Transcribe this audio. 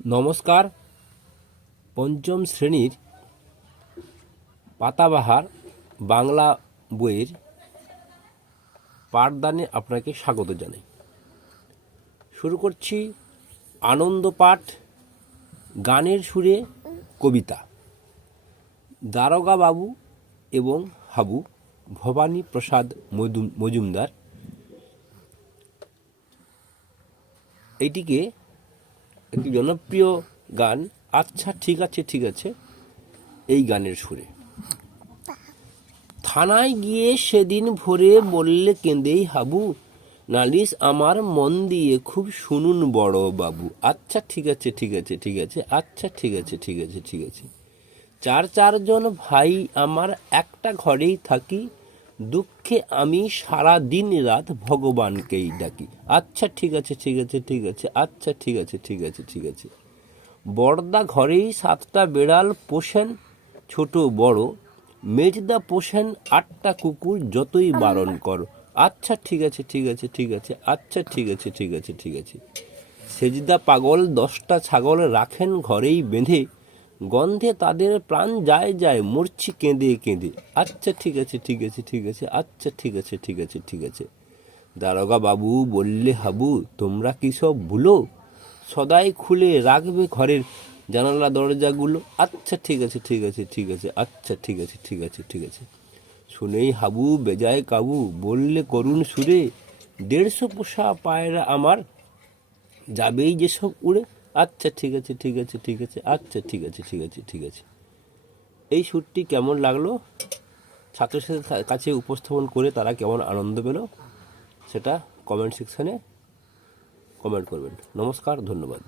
নমস্কার। পঞ্চম শ্রেণীর পাতাবাহার বাংলা বইয়ের পাঠদানে আপনাকে স্বাগত জানাই। শুরু করছি আনন্দ পাঠ, গানের সুরে কবিতা। দারোগা বাবু এবং হাবু, ভবানী প্রসাদ মজুমদার। এইটিকে একটি জনপ্রিয় গান। আচ্ছা ঠিক আছে ঠিক আছে, এই গানের সুরে। থানায় গিয়ে সেদিন ভোরে বললে কেঁদেই হাবু, নালিশ আমার মন দিয়ে খুব শুনুন বড় বাবু। আচ্ছা ঠিক আছে ঠিক আছে ঠিক আছে, আচ্ছা ঠিক আছে ঠিক আছে ঠিক আছে। চারজন ভাই আমার একটা ঘরেই থাকি, দুঃখে আমি সারা দিন রাত ভগবানকেই ডাকি। আচ্ছা ঠিক আছে ঠিক আছে ঠিক আছে, আচ্ছা ঠিক আছে ঠিক আছে ঠিক আছে। বড়দা ঘরেই 7টা বেড়াল পোষেন ছোট বড়, মেজদা পোষেন 8টা কুকুর যতই বারণ করো। আচ্ছা ঠিক আছে ঠিক আছে ঠিক আছে, আচ্ছা ঠিক আছে ঠিক আছে ঠিক আছে। সেজদা পাগল 10টা ছাগল রাখেন ঘরেই বেঁধে, গন্ধে তাদের প্রাণ যায় যায় মরছি কেঁদে কেঁদে। আচ্ছা ঠিক আছে ঠিক আছে ঠিক আছে, আচ্ছা ঠিক আছে ঠিক আছে ঠিক আছে। দারোগা বাবু বললে হাবু, তোমরা কি সব ভুলো, সদাই খুলে রাখবে ঘরের জানালা দরজাগুলো। আচ্ছা ঠিক আছে ঠিক আছে ঠিক আছে, আচ্ছা ঠিক আছে ঠিক আছে ঠিক আছে। শুনেই হাবু বেজায় কাবু বললে করুণ সুরে, 150 পোষা পায়রা আমার যাবেই যেসব উড়ে। আচ্ছা ঠিক আছে ঠিক আছে ঠিক আছে, আচ্ছা ঠিক আছে ঠিক আছে ঠিক আছে। এই সুরটি কেমন লাগলো, ছাত্রছাত্রীদের কাছে উপস্থাপন করে তারা কেমন আনন্দ পেল, সেটা কমেন্ট সেকশানে কমেন্ট করবেন। নমস্কার, ধন্যবাদ।